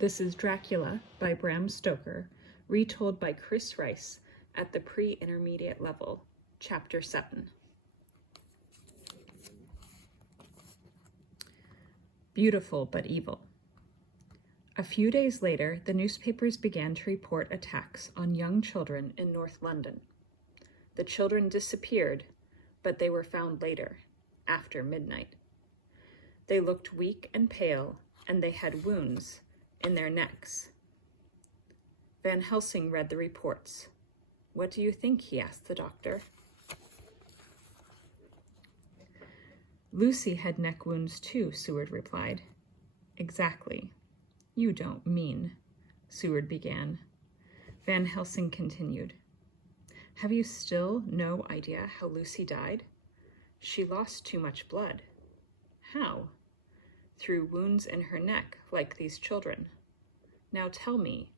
This is Dracula by Bram Stoker, retold by Chris Rice at the pre-intermediate level, Chapter 7. Beautiful but evil. A few days later, the newspapers began to report attacks on young children in North London. The children disappeared, but they were found later, after midnight. They looked weak and pale, and they had wounds in their necks. Van Helsing read the reports. "What do you think?" he asked the doctor. "Lucy had neck wounds too," Seward replied. "Exactly. You don't mean," Seward began. Van Helsing continued. "Have you still no idea how Lucy died? She lost too much blood." "How?" "Through wounds in her neck, like these children. Now tell me,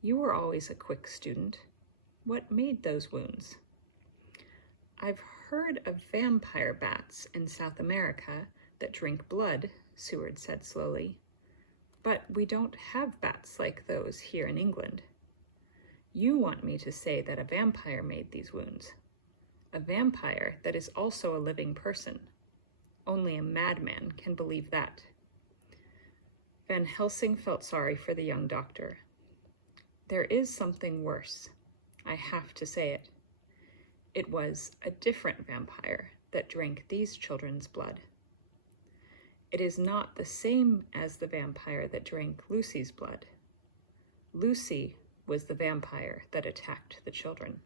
you were always a quick student. What made those wounds?" "I've heard of vampire bats in South America that drink blood," Seward said slowly. "But we don't have bats like those here in England. You want me to say that a vampire made these wounds. A vampire that is also a living person. Only a madman can believe that." Van Helsing felt sorry for the young doctor. "There is something worse. I have to say it. It was a different vampire that drank these children's blood. It is not the same as the vampire that drank Lucy's blood. Lucy was the vampire that attacked the children."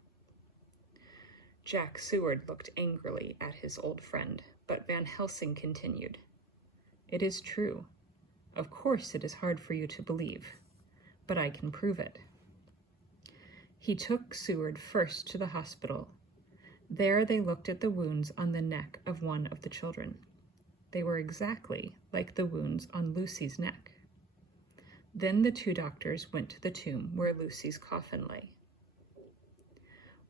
Jack Seward looked angrily at his old friend, but Van Helsing continued. "It is true. Of course it is hard for you to believe, but I can prove it." He took Seward first to the hospital. There they looked at the wounds on the neck of one of the children. They were exactly like the wounds on Lucy's neck. Then the two doctors went to the tomb where Lucy's coffin lay.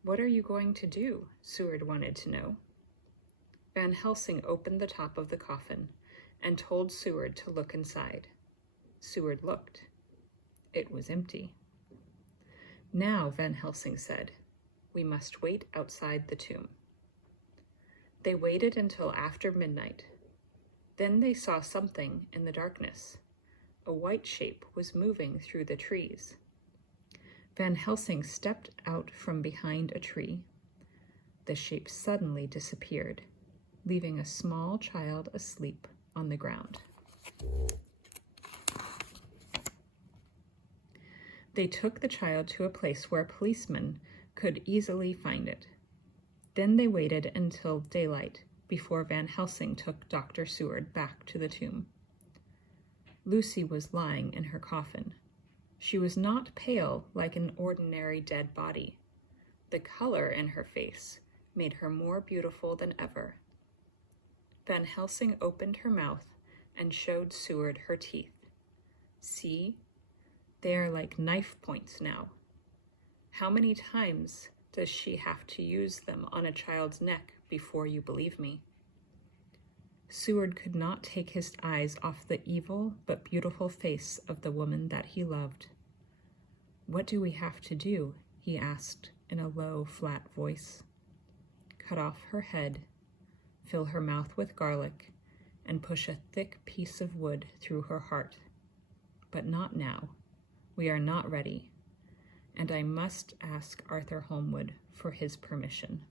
"What are you going to do?" Seward wanted to know. Van Helsing opened the top of the coffin and told Seward to look inside. Seward looked. It was empty. "Now," Van Helsing said, "we must wait outside the tomb." They waited until after midnight. Then they saw something in the darkness. A white shape was moving through the trees. Van Helsing stepped out from behind a tree. The shape suddenly disappeared, leaving a small child asleep on the ground. They took the child to a place where a policeman could easily find it. Then they waited until daylight before Van Helsing took Dr. Seward back to the tomb. Lucy was lying in her coffin. She was not pale like an ordinary dead body. The color in her face made her more beautiful than ever. Van Helsing opened her mouth and showed Seward her teeth. "See? They are like knife points now. How many times does she have to use them on a child's neck before you believe me?" Seward could not take his eyes off the evil but beautiful face of the woman that he loved. "What do we have to do?" he asked in a low, flat voice. "Cut off her head, fill her mouth with garlic, and push a thick piece of wood through her heart. But not now. We are not ready, and I must ask Arthur Holmwood for his permission."